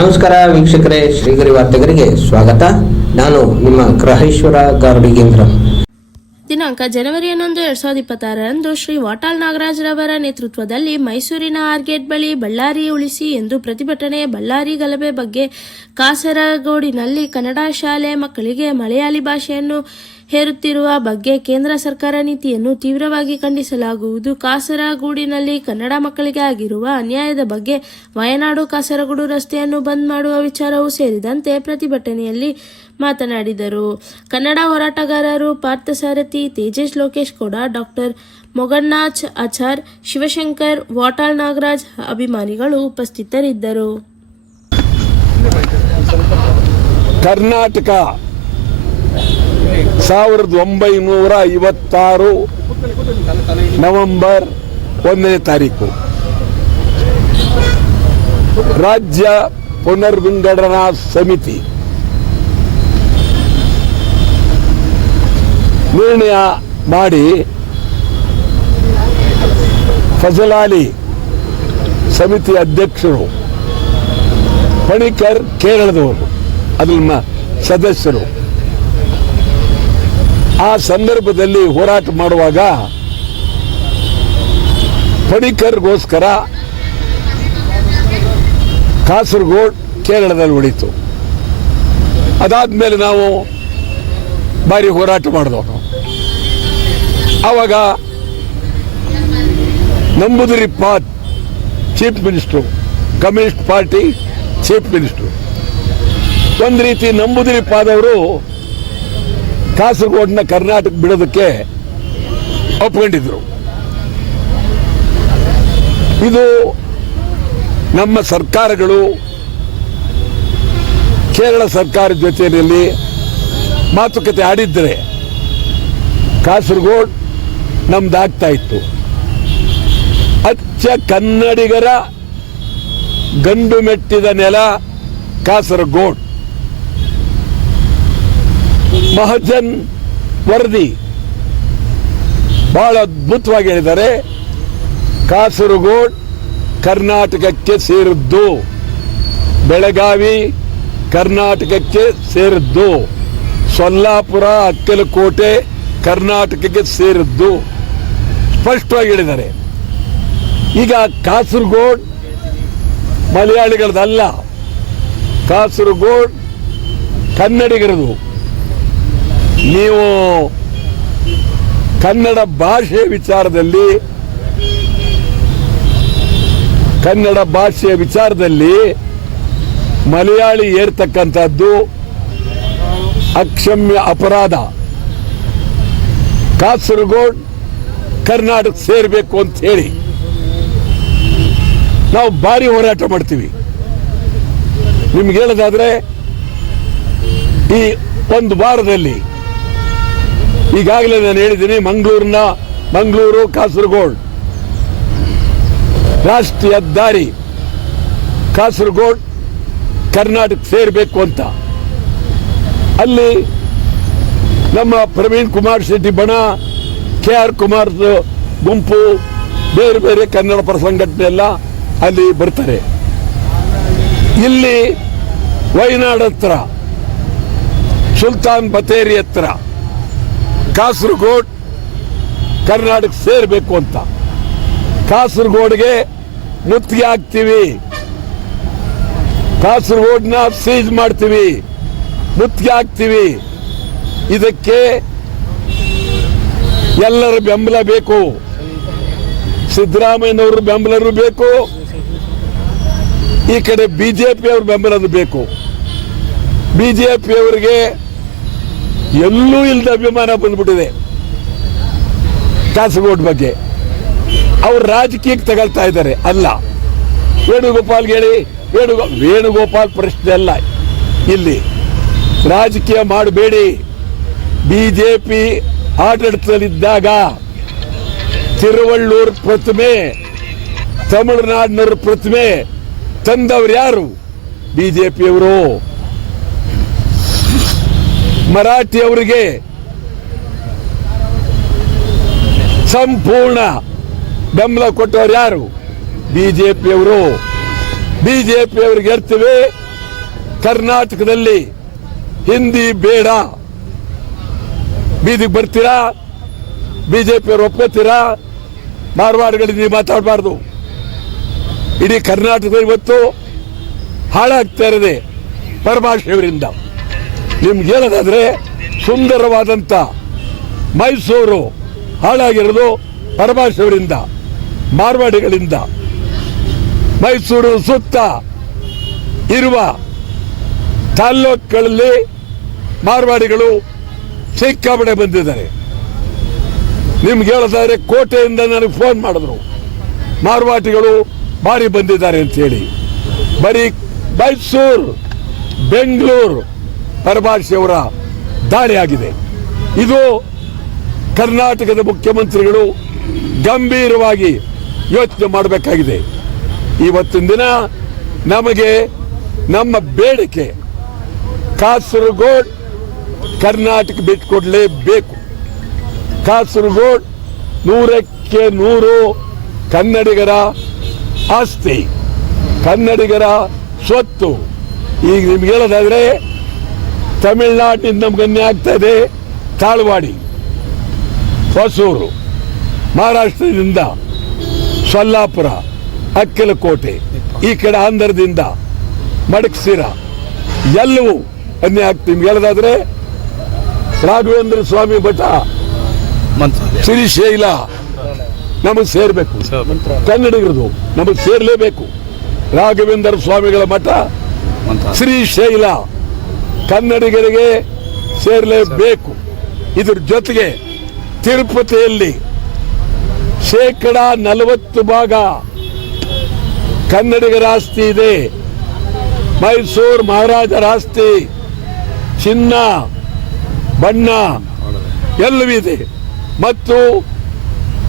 ನಮಸ್ಕಾರ ವೀಕ್ಷಕರೇ, ಶ್ರೀಗರಿ ವಾರ್ತೆಗರಿಗೆ ಸ್ವಾಗತ. ನಾನು ನಿಮ್ಮ ಗ್ರಹೇಶ್ವರ ಗಾರ್ಡಿಗೇಂದ್ರ. ದಿನಾಂಕ ಜನವರಿ 11, 2026ರಂದು ಶ್ರೀ ವಾಟಾಳ್ ನಾಗರಾಜ್ ರವರ ನೇತೃತ್ವದಲ್ಲಿ ಮೈಸೂರಿನ ಆರ್ಗೇಟ್ ಬಳಿ ಬಳ್ಳಾರಿ ಉಳಿಸಿ ಎಂದು ಪ್ರತಿಭಟನೆ. ಬಳ್ಳಾರಿ ಗಲಭೆ ಬಗ್ಗೆ ಕಾಸರಗೋಡಿನಲ್ಲಿ ಕನ್ನಡ ಶಾಲೆ ಮಕ್ಕಳಿಗೆ ಮಲಯಾಳಿ ಭಾಷೆಯನ್ನು ಹೇರುತ್ತಿರುವ ಬಗ್ಗೆ ಕೇಂದ್ರ ಸರ್ಕಾರ ನೀತಿಯನ್ನು ತೀವ್ರವಾಗಿ ಖಂಡಿಸಲಾಗುವುದು. ಕಾಸರಗೋಡಿನಲ್ಲಿ ಕನ್ನಡ ಮಕ್ಕಳಿಗೆ ಆಗಿರುವ ಅನ್ಯಾಯದ ಬಗ್ಗೆ ವಯನಾಡು ಕಾಸರಗೋಡು ರಸ್ತೆಯನ್ನು ಬಂದ್ ಮಾಡುವ ವಿಚಾರವೂ ಸೇರಿದಂತೆ ಪ್ರತಿಭಟನೆಯಲ್ಲಿ ಮಾತನಾಡಿದರು. ಕನ್ನಡ ಹೋರಾಟಗಾರರು ಪಾರ್ಥಸಾರಥಿ, ತೇಜಸ್ ಲೋಕೇಶ್ ಗೌಡ, ಡಾಕ್ಟರ್ ಮೊಗನ್ನಾಚ್ ಆಚಾರ್, ಶಿವಶಂಕರ್, ವಾಟಾಳ್ ನಾಗರಾಜ್ ಅಭಿಮಾನಿಗಳು ಉಪಸ್ಥಿತರಿದ್ದರು. ಕರ್ನಾಟಕ 1956 ನವೆಂಬರ್ 1ನೇ ತಾರೀಕು ರಾಜ್ಯ ಪುನರ್ವಿಂಗಡನಾ ಸಮಿತಿ ನಿರ್ಣಯ ಮಾಡಿ ಫಜಲಾಲಿ ಸಮಿತಿ ಅಧ್ಯಕ್ಷರು, ಪಣಿಕರ್ ಕೇರಳದವರು, ಅದರ ಸದಸ್ಯರು ಆ ಸಂದರ್ಭದಲ್ಲಿ ಹೋರಾಟ ಮಾಡುವಾಗ ಪಣಿಕರ್ಗೋಸ್ಕರ ಕಾಸರಗೋಡು ಕೇರಳದಲ್ಲಿ ಉಳಿತು. ಅದಾದ್ಮೇಲೆ ನಾವು ಭಾರಿ ಹೋರಾಟ ಮಾಡಿದವರು. ಆವಾಗ Namboodiripad chief minister, communist party chief minister, ಒಂದು ರೀತಿ ನಂಬೂದಿರಿಪಾದ್ ಅವರು ಕಾಸರಗೋಡನ್ನ ಕರ್ನಾಟಕ ಬಿಡೋದಕ್ಕೆ ಒಪ್ಕೊಂಡಿದ್ರು. ಇದು ನಮ್ಮ ಸರ್ಕಾರಗಳು ಕೇರಳ ಸರ್ಕಾರದ ಜೊತೆಯಲ್ಲಿ ಮಾತುಕತೆ ಆಡಿದ್ರೆ ಕಾಸರಗೋಡು ನಮ್ದಾಗ್ತಾ ಇತ್ತು. ಅಚ್ಚ ಕನ್ನಡಿಗರ ಗಂಡು ಮೆಟ್ಟಿದ ನೆಲ ಕಾಸರಗೋಡು. ಮಹಜನ್ ವರದಿ ಬಹಳ ಅದ್ಭುತವಾಗಿ ಹೇಳಿದ್ದಾರೆ. ಕಾಸರಗೋಡು ಕರ್ನಾಟಕಕ್ಕೆ ಸೇರಿದ್ದು, ಬೆಳಗಾವಿ ಕರ್ನಾಟಕಕ್ಕೆ ಸೇರಿದ್ದು, ಸೊಲ್ಲಾಪುರ ಅಕ್ಕಲಕೋಟೆ ಕರ್ನಾಟಕಕ್ಕೆ ಸೇರಿದ್ದು ಸ್ಪಷ್ಟವಾಗಿ ಹೇಳಿದ್ದಾರೆ. ಈಗ ಕಾಸರಗೋಡು ಮಲಯಾಳಿಗಳದಲ್ಲ, ಕಾಸರಗೋಡು ಕನ್ನಡಿಗರದು. ನೀವು ಕನ್ನಡ ಭಾಷೆಯ ವಿಚಾರದಲ್ಲಿ ಮಲಯಾಳಿ ಏರ್ತಕ್ಕಂಥದ್ದು ಅಕ್ಷಮ್ಯ ಅಪರಾಧ. ಕಾಸರಗೋಡು ಕರ್ನಾಟಕ ಸೇರಬೇಕು ಅಂತ ಹೇಳಿ ನಾವು ಭಾರಿ ಹೋರಾಟ ಮಾಡ್ತೀವಿ. ನಿಮ್ಗೆ ಹೇಳೋದಾದ್ರೆ ಈ ಒಂದು ವಾರದಲ್ಲಿ ಈಗಾಗಲೇ ನಾನು ಹೇಳಿದ್ದೀನಿ, ಮಂಗಳೂರು ಕಾಸರಗೋಡು ರಾಷ್ಟ್ರೀಯ ಹೆದ್ದಾರಿ ಕಾಸರಗೋಡು ಕರ್ನಾಟಕ ಸೇರಬೇಕು ಅಂತ. ಅಲ್ಲಿ ನಮ್ಮ ಪ್ರವೀಣ್ ಕುಮಾರ್ ಶೆಟ್ಟಿ ಬಣ, KR ಕುಮಾರ್ ಗುಂಪು, ಬೇರೆ ಬೇರೆ ಕನ್ನಡ ಪರ ಸಂಘಟನೆ ಎಲ್ಲ ಅಲ್ಲಿ ಬರ್ತಾರೆ. ಇಲ್ಲಿ ವಯನಾಡ್ ಹತ್ರ, ಸುಲ್ತಾನ್ ಬತೇರಿ ಹತ್ರ ಕಾಸರಗೋಡು ಕರ್ನಾಟಕ ಸೇರಬೇಕು ಅಂತ. ಕಾಸರಗೋಡಿಗೆ ಮುತ್ತಿಗೆ ಹಾಕ್ತೀವಿ, ಕಾಸರಗೋಡನ್ನ ಸೀಜ್ ಮಾಡ್ತೀವಿ, ಮುತ್ತಿಗೆ ಹಾಕ್ತೀವಿ. ಇದಕ್ಕೆ ಎಲ್ಲರ ಬೆಂಬಲ ಬೇಕು. ಸಿದ್ದರಾಮಯ್ಯನವರು ಬೆಂಬಲರು ಬೇಕು, ಈ ಕಡೆ ಬಿಜೆಪಿ ಅವ್ರ ಬೆಂಬಲರು ಬೇಕು. ಬಿಜೆಪಿಯವರಿಗೆ ಎಲ್ಲೂ ಇಲ್ಲದ ಅಭಿಮಾನ ಬಂದ್ಬಿಟ್ಟಿದೆ ಕಾಸರಗೋಡು ಬಗ್ಗೆ. ಅವ್ರು ರಾಜಕೀಯಕ್ಕೆ ತಗೊಳ್ತಾ ಇದ್ದಾರೆ. ಅಲ್ಲ, ವೇಣುಗೋಪಾಲ್ಗೆ ಹೇಳಿ, ವೇಣುಗೋಪಾಲ್ ಪ್ರಶ್ನೆ ಅಲ್ಲ, ಇಲ್ಲಿ ರಾಜಕೀಯ ಮಾಡಬೇಡಿ. ಬಿಜೆಪಿ ಆಡಳಿತದಲ್ಲಿದ್ದಾಗ ತಿರುವಳ್ಳೂರು ಪ್ರತಿಮೆ, ತಮಿಳುನಾಡಿನವ್ರ ಪ್ರತಿಮೆ ತಂದವರು ಯಾರು? ಬಿಜೆಪಿಯವರು. ಮರಾಠಿಯವರಿಗೆ ಸಂಪೂರ್ಣ ಬೆಂಬಲ ಕೊಟ್ಟವರು ಯಾರು? ಬಿಜೆಪಿಯವರು. ಬಿಜೆಪಿಯವರಿಗೆ ಇರ್ತೀವಿ, ಕರ್ನಾಟಕದಲ್ಲಿ ಹಿಂದಿ ಬೇಡ, ಬೀದಿಗೆ ಬರ್ತೀರಾ, ಬಿಜೆಪಿಯವರು ಒಪ್ಕೋತೀರಾ, ಮಾರ್ವಾಡಿಗಳಿಗೆ ನೀವು ಮಾತಾಡಬಾರ್ದು. ಇಡೀ ಕರ್ನಾಟಕ ಇವತ್ತು ಹಾಳಾಗ್ತಾ ಇರೋದೆ ಪರಭಾಷೆಯವರಿಂದ. ನಿಮ್ಗೆ ಹೇಳೋದಾದ್ರೆ ಸುಂದರವಾದಂಥ ಮೈಸೂರು ಹಾಳಾಗಿರೋದು ಪರಭಾಷೆಯವರಿಂದ, ಮಾರ್ವಾಡಿಗಳಿಂದ. ಮೈಸೂರು ಸುತ್ತ ಇರುವ ತಾಲ್ಲೂಕುಗಳಲ್ಲಿ ಮಾರ್ವಾಡಿಗಳು ಸಿಕ್ಕಾಪಟ್ಟೆ ಬಂದಿದ್ದಾರೆ. ನಿಮ್ಗೆ ಹೇಳೋದಾದ್ರೆ ಕೋಟೆಯಿಂದ ನನಗೆ ಫೋನ್ ಮಾಡಿದ್ರು, ಮಾರ್ವಾಡಿಗಳು ಭಾರಿ ಬಂದಿದ್ದಾರೆ ಅಂತ ಹೇಳಿ. ಬರೀ ಮೈಸೂರು, ಬೆಂಗಳೂರು ಪರಭಾಷೆಯವರ ದಾಳಿ ಆಗಿದೆ. ಇದು ಕರ್ನಾಟಕದ ಮುಖ್ಯಮಂತ್ರಿಗಳು ಗಂಭೀರವಾಗಿ ಯೋಚನೆ ಮಾಡಬೇಕಾಗಿದೆ. ಇವತ್ತಿನ ದಿನ ನಮಗೆ ನಮ್ಮ ಬೇಡಿಕೆ ಕಾಸರಗೋಡು ಕರ್ನಾಟಕ ಬಿಟ್ಟುಕೊಡ್ಲೇಬೇಕು. ಕಾಸರಗೋಡು 100ಕ್ಕೆ 100 ಕನ್ನಡಿಗರ ಆಸ್ತಿ, ಕನ್ನಡಿಗರ ಸ್ವತ್ತು. ಈಗ ನಿಮ್ಗೆ ಹೇಳೋದಾದ್ರೆ ತಮಿಳುನಾಡಿನಿಂದ ನಮ್ಗೆ ಅನ್ಯಾಯ ಆಗ್ತಾ ಇದೆ ತಾಳ್ವಾಡಿ, ಹೊಸೂರು, ಮಹಾರಾಷ್ಟ್ರದಿಂದ ಸೊಲ್ಲಾಪುರ, ಅಕ್ಕಲಕೋಟೆ, ಈ ಕಡೆ ಆಂಧ್ರದಿಂದ ಮಡಕಸಿರ, ಎಲ್ಲವೂ ಅನ್ಯಾಯ ಆಗ್ತದೆ. ನಿಮ್ಗೆ ಹೇಳೋದಾದ್ರೆ ರಾಘವೇಂದ್ರ ಸ್ವಾಮಿ ಮಠ, ಶ್ರೀಶೈಲ ನಮಗೆ ಸೇರ್ಬೇಕು, ಕನ್ನಡಿಗರದು ನಮಗೆ ಸೇರ್ಲೇಬೇಕು. ರಾಘವೇಂದ್ರ ಸ್ವಾಮಿಗಳ ಮಠ, ಶ್ರೀಶೈಲ ಕನ್ನಡಿಗರಿಗೆ ಸೇರ್ಲೇಬೇಕು. ಇದ್ರ ಜೊತೆಗೆ ತಿರುಪತಿಯಲ್ಲಿ 40% ಕನ್ನಡಿಗರ ಆಸ್ತಿ ಇದೆ. ಮೈಸೂರು ಮಹಾರಾಜರ ಆಸ್ತಿ, ಚಿನ್ನ, ಬಣ್ಣ ಎಲ್ಲವಿದೆ. ಮತ್ತು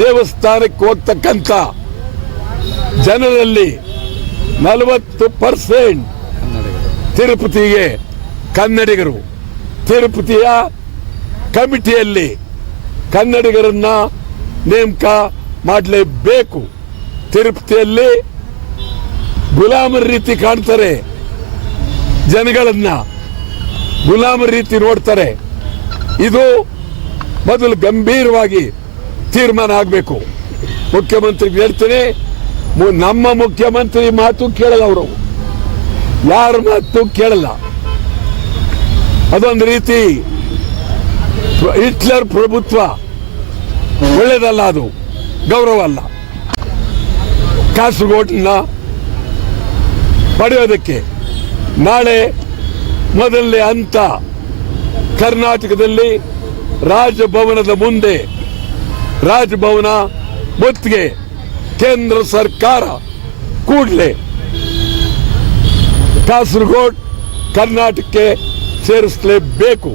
ದೇವಸ್ಥಾನಕ್ಕೆ ಹೋಗ್ತಕ್ಕಂಥ ಜನರಲ್ಲಿ 40% ತಿರುಪತಿಗೆ ಕನ್ನಡಿಗರು. ತಿರುಪತಿಯ ಕಮಿಟಿಯಲ್ಲಿ ಕನ್ನಡಿಗರನ್ನ ನೇಮಕ ಮಾಡಲೇಬೇಕು. ತಿರುಪತಿಯಲ್ಲಿ ಗುಲಾಮರ ರೀತಿ ಕಾಣ್ತಾರೆ, ಜನಗಳನ್ನ ಗುಲಾಮರ ರೀತಿ ನೋಡ್ತಾರೆ. ಇದು ಮೊದಲು ಗಂಭೀರವಾಗಿ ತೀರ್ಮಾನ ಆಗಬೇಕು. ಮುಖ್ಯಮಂತ್ರಿಗೆ ಹೇಳ್ತೀನಿ, ನಮ್ಮ ಮುಖ್ಯಮಂತ್ರಿ ಮಾತು ಕೇಳಲ್ಲ, ಅವರು ಯಾರ ಮಾತು ಕೇಳಲ್ಲ. ಅದೊಂದು ರೀತಿ ಹಿಟ್ಲರ್ ಪ್ರಭುತ್ವ, ಒಳ್ಳೇದಲ್ಲ, ಅದು ಗೌರವ ಅಲ್ಲ. ಕಾಸರಗೋಡನ್ನ ಪಡೆಯೋದಕ್ಕೆ ನಾಳೆ ಮೊದಲನೇ ಹಂತ ಕರ್ನಾಟಕದಲ್ಲಿ ರಾಜಭವನದ ಮುಂದೆ, ರಾಜಭವನ ಮುತ್ತಿಗೆ ಕೇಂದ್ರ ಸರ್ಕಾರ ಕೂಡಲೇ ಕಾಸರಗೋಡು ಕರ್ನಾಟಕಕ್ಕೆ ಸೇರಿಸಲೇಬೇಕು.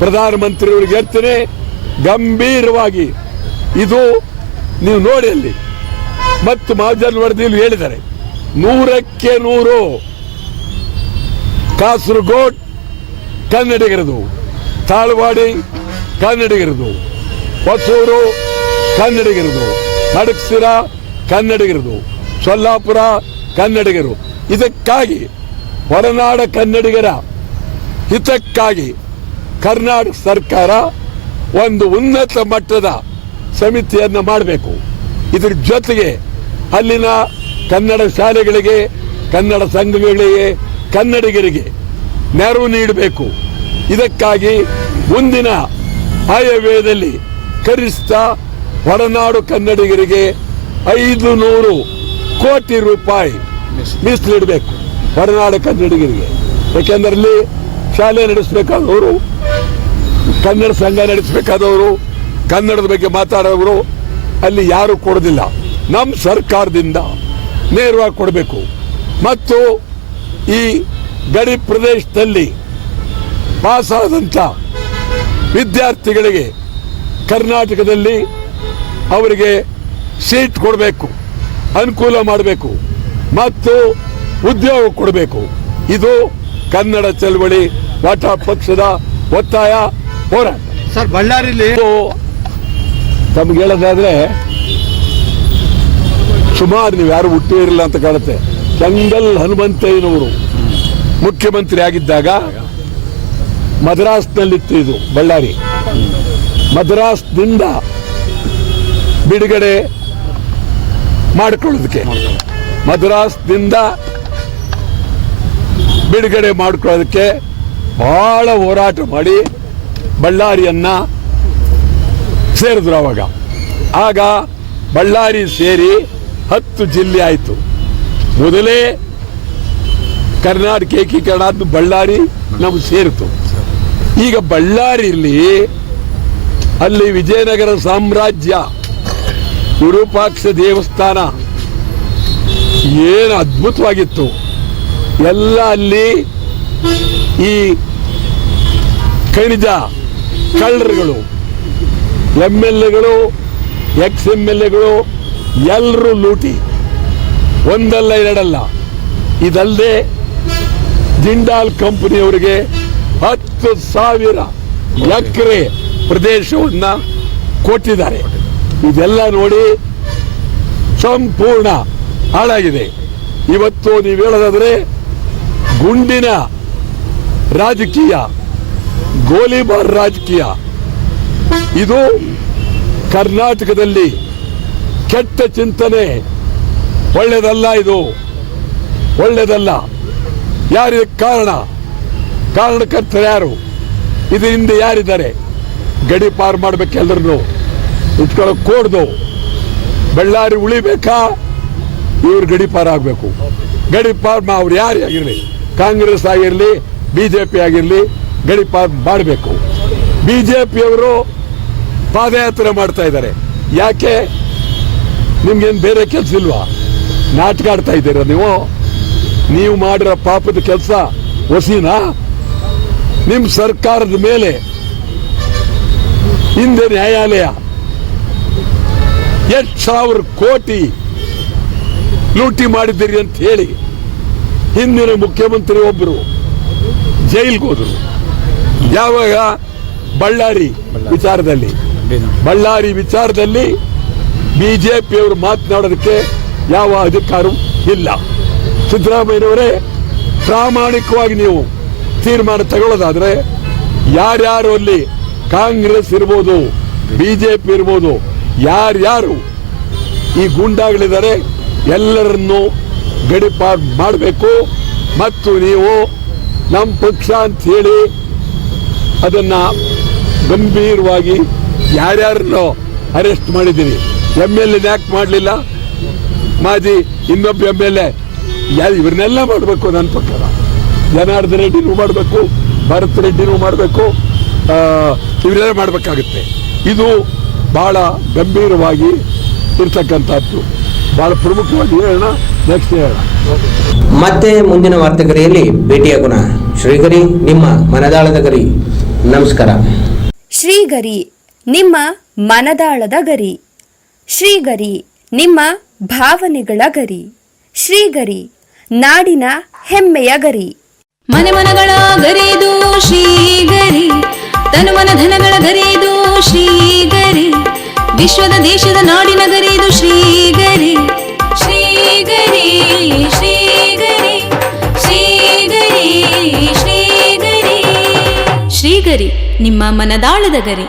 ಪ್ರಧಾನಮಂತ್ರಿಯವರಿಗೆ ಹೇಳ್ತೀನಿ, ಗಂಭೀರವಾಗಿ ಇದು ನೀವು ನೋಡಿ. ಅಲ್ಲಿ ಮತ್ತು ಮಹಾಜನ್ ವರದಿಯಲ್ಲಿ ಹೇಳಿದ್ದಾರೆ 100ಕ್ಕೆ 100 ಕಾಸರಗೋಡು ಕನ್ನಡಿಗರದು, ತಾಳ್ವಾಡಿ ಕನ್ನಡಿಗರದು, ಹೊಸೂರು ಕನ್ನಡಿಗರದು, ಮಡಕಸಿರ ಕನ್ನಡಿಗರದು, ಸೊಲ್ಲಾಪುರ ಕನ್ನಡಿಗರು. ಇದಕ್ಕಾಗಿ ಹೊರನಾಡ ಕನ್ನಡಿಗರ ಹಿತಕ್ಕಾಗಿ ಕರ್ನಾಟಕ ಸರ್ಕಾರ ಒಂದು ಉನ್ನತ ಮಟ್ಟದ ಸಮಿತಿಯನ್ನು ಮಾಡಬೇಕು. ಇದ್ರ ಜೊತೆಗೆ ಅಲ್ಲಿನ ಕನ್ನಡ ಶಾಲೆಗಳಿಗೆ, ಕನ್ನಡ ಸಂಘಗಳಿಗೆ, ಕನ್ನಡಿಗರಿಗೆ ನೆರವು ನೀಡಬೇಕು. ಇದಕ್ಕಾಗಿ ಮುಂದಿನ ಆಯವ್ಯಯದಲ್ಲಿ ಕನಿಷ್ಠ ಹೊರನಾಡು ಕನ್ನಡಿಗರಿಗೆ 500 ಕೋಟಿ ರೂಪಾಯಿ ಮೀಸಲಿಡಬೇಕು. ಹೊರನಾಡು ಕನ್ನಡಿಗರಿಗೆ, ಯಾಕೆಂದ್ರೆ ಅಲ್ಲಿ ಶಾಲೆ ನಡೆಸಬೇಕಾದವರು, ಕನ್ನಡ ಸಂಘ ನಡೆಸಬೇಕಾದವರು, ಕನ್ನಡದ ಬಗ್ಗೆ ಮಾತಾಡೋರು ಅಲ್ಲಿ ಯಾರು ಕೊಡೋದಿಲ್ಲ. ನಮ್ಮ ಸರ್ಕಾರದಿಂದ ನೇರವಾಗಿ ಕೊಡಬೇಕು. ಮತ್ತು ಈ ಗಡಿ ಪ್ರದೇಶದಲ್ಲಿ ಪಾಸಾದಂಥ ವಿದ್ಯಾರ್ಥಿಗಳಿಗೆ ಕರ್ನಾಟಕದಲ್ಲಿ ಅವರಿಗೆ ಸೀಟ್ ಕೊಡಬೇಕು, ಅನುಕೂಲ ಮಾಡಬೇಕು ಮತ್ತು ಉದ್ಯೋಗ ಕೊಡಬೇಕು. ಇದು ಕನ್ನಡ ಚಳವಳಿ ವಾಟಾ ಪಕ್ಷದ ಒತ್ತಾಯ, ಹೋರಾಟ. ಸರ್, ಬಳ್ಳಾರಿಯಲ್ಲಿ ತಮ್ಗೆ ಹೇಳೋದಾದ್ರೆ ಸುಮಾರು ನೀವು ಯಾರು ಹುಟ್ಟೇ ಇರಲಿಲ್ಲ ಅಂತ ಕಾಣುತ್ತೆ. ಕೆಂಗಲ್ ಹನುಮಂತಯ್ಯನವರು ಮುಖ್ಯಮಂತ್ರಿ ಆಗಿದ್ದಾಗ ಮದ್ರಾಸ್ನಲ್ಲಿತ್ತು ಇದು ಬಳ್ಳಾರಿ. ಮದ್ರಾಸ್ನಿಂದ ಬಿಡುಗಡೆ ಮಾಡಿಕೊಳ್ಳೋದಕ್ಕೆ ಬಹಳ ಹೋರಾಟ ಮಾಡಿ ಬಳ್ಳಾರಿಯನ್ನ ಸೇರಿದ್ರು. ಆಗ ಬಳ್ಳಾರಿ ಸೇರಿ 10 ಜಿಲ್ಲೆ ಆಯಿತು. ಮೊದಲೇ ಕರ್ನಾಟಕ ಏಕೀಕರಣ ಆದ ಬಳ್ಳಾರಿ ನಮ್ಗೆ ಸೇರಿತು. ಈಗ ಬಳ್ಳಾರಿಯಲ್ಲಿ ಅಲ್ಲಿ ವಿಜಯನಗರ ಸಾಮ್ರಾಜ್ಯ, ವಿರೂಪಾಕ್ಷ ದೇವಸ್ಥಾನ ಏನು ಅದ್ಭುತವಾಗಿತ್ತು. ಎಲ್ಲ ಅಲ್ಲಿ ಈ ಖನಿಜ ಕಳ್ಳರುಗಳು, MLAಗಳು, ex-MLAಗಳು ಎಲ್ಲರೂ ಲೂಟಿ, ಒಂದಲ್ಲ ಎರಡಲ್ಲ. ಇದಲ್ಲದೆ ಜಿಂದಾಲ್ ಕಂಪನಿಯವರಿಗೆ 10,000 ಎಕರೆ ಪ್ರದೇಶವನ್ನ ಕೊಟ್ಟಿದ್ದಾರೆ. ಇದೆಲ್ಲ ನೋಡಿ ಸಂಪೂರ್ಣ ಹಾಳಾಗಿದೆ. ಇವತ್ತು ನೀವು ಹೇಳೋದಾದ್ರೆ ಗುಂಡಿನ ರಾಜಕೀಯ, ಗೋಲಿಬಾರ್ ರಾಜಕೀಯ, ಇದು ಕರ್ನಾಟಕದಲ್ಲಿ ಕೆಟ್ಟ ಚಿಂತನೆ. ಒಳ್ಳೆಯದಲ್ಲ, ಇದು ಒಳ್ಳೆಯದಲ್ಲ. ಯಾರಿಗೆ ಕಾರಣಕರ್ತರು ಯಾರು? ಇದು ಹಿಂದೆ ಯಾರಿದ್ದಾರೆ? ಗಡಿ ಪಾರ್ ಮಾಡ್ಬೇಕೆಲ್ಲರೂ ಇಟ್ಕೊಳ್ಳೋಕೆ ಕೂಡ್ದು. ಬಳ್ಳಾರಿ ಉಳಿಬೇಕಾ? ಇವ್ರು ಗಡಿ ಪಾರ್ ಆಗಬೇಕು. ಗಡಿ ಪಾರ್ ಅವ್ರು ಯಾರೇ ಆಗಿರಲಿ, ಕಾಂಗ್ರೆಸ್ ಆಗಿರಲಿ, BJP ಆಗಿರಲಿ, ಗಡಿ ಪಾರ್ ಮಾಡಬೇಕು. BJPಯವರು ಪಾದಯಾತ್ರೆ ಮಾಡ್ತಾ ಇದ್ದಾರೆ. ಯಾಕೆ? ನಿಮ್ಗೇನು ಬೇರೆ ಕೆಲಸ ಇಲ್ವಾ? ನಾಟಕ ಆಡ್ತಾ ಇದ್ದೀರ ನೀವು ಮಾಡಿರೋ ಪಾಪದ ಕೆಲಸ ಹೊಸಿನಾ? ನಿಮ್ಮ ಸರ್ಕಾರದ ಮೇಲೆ ಹಿಂದೆ ನ್ಯಾಯಾಲಯ 8,000 ಕೋಟಿ ಲೂಟಿ ಮಾಡಿದ್ದೀರಿ ಅಂತ ಹೇಳಿ ಹಿಂದಿನ ಮುಖ್ಯಮಂತ್ರಿ ಒಬ್ಬರು ಜೈಲ್ಗೆ ಹೋದರು. ಯಾವಾಗ? ಬಳ್ಳಾರಿ ವಿಚಾರದಲ್ಲಿ BJPಯವರು ಮಾತನಾಡೋದಕ್ಕೆ ಯಾವ ಅಧಿಕಾರವೂ ಇಲ್ಲ. ಸಿದ್ದರಾಮಯ್ಯನವರೇ, ಪ್ರಾಮಾಣಿಕವಾಗಿ ನೀವು ತೀರ್ಮಾನ ತಗೊಳ್ಳೋದಾದ್ರೆ ಯಾರ್ಯಾರು ಅಲ್ಲಿ ಕಾಂಗ್ರೆಸ್ ಇರ್ಬೋದು, BJP ಇರ್ಬೋದು, ಯಾರ್ಯಾರು ಈ ಗೂಂಡಾಗಳಿದ್ದಾರೆ ಎಲ್ಲರನ್ನು ಗಡಿಪಾರು ಮಾಡಬೇಕು. ಮತ್ತು ನೀವು ನಮ್ಮ ಪಕ್ಷ ಅಂತ ಹೇಳಿ ಅದನ್ನ ಗಂಭೀರವಾಗಿ ಯಾರ್ಯಾರನ್ನು ಅರೆಸ್ಟ್ ಮಾಡಿದ್ದೀರಿ. MLA ಯಾಕೆ ಮಾಡಲಿಲ್ಲ? ಮಾಜಿ ಇನ್ನೊಬ್ಬ MLA ಇವ್ರನ್ನೆಲ್ಲ ಮಾಡಬೇಕು. ನನ್ನ ಪ್ರಕಾರ ಜನಾರ್ದನ್ ರೆಡ್ಡಿನೂ ಮಾಡಬೇಕು, ಭರತ್ ರೆಡ್ಡಿನೂ ಮಾಡಬೇಕು, ಇವರೆಲ್ಲ ಮಾಡಬೇಕಾಗುತ್ತೆ. ಇದು ಬಹಳ ಗಂಭೀರವಾಗಿ ಇರ್ತಕ್ಕಂಥದ್ದು. ಬಹಳ ಪ್ರಮುಖವಾಗಿ ಹೇಳೋಣ, ನೆಕ್ಸ್ಟ್ ಹೇಳೋಣ. ಮತ್ತೆ ಮುಂದಿನ ವಾರ್ತೆಗರಿಯಲ್ಲಿ ಭೇಟಿಯಾಗೋಣ. ಶ್ರೀಗರಿ, ನಿಮ್ಮ ಮನದಾಳದ ಗರಿ. ನಮಸ್ಕಾರ. ಶ್ರೀಗರಿ, ನಿಮ್ಮ ಮನದಾಳದ ಗರಿ. ಶ್ರೀಗರಿ, ನಿಮ್ಮ ಭಾವನೆಗಳ ಗರಿ. ಶ್ರೀಗರಿ, ನಾಡಿನ ಹೆಮ್ಮೆಯ ಗರಿ. ಮನಗಳ ಗರಿದು ಶ್ರೀಗರಿ, ತನು ಮನ ಧನಗಳ ಗರಿದು ಶ್ರೀಗರಿ, ವಿಶ್ವದ ದೇಶದ ನಾಡಿನ ಗರಿದು ಶ್ರೀಗರಿ. ಶ್ರೀಗರಿ ಶ್ರೀಗರಿ ಶ್ರೀಗರಿ ಶ್ರೀಗರಿ ಶ್ರೀಗರಿ, ನಿಮ್ಮ ಮನದಾಳದ ಗರಿ.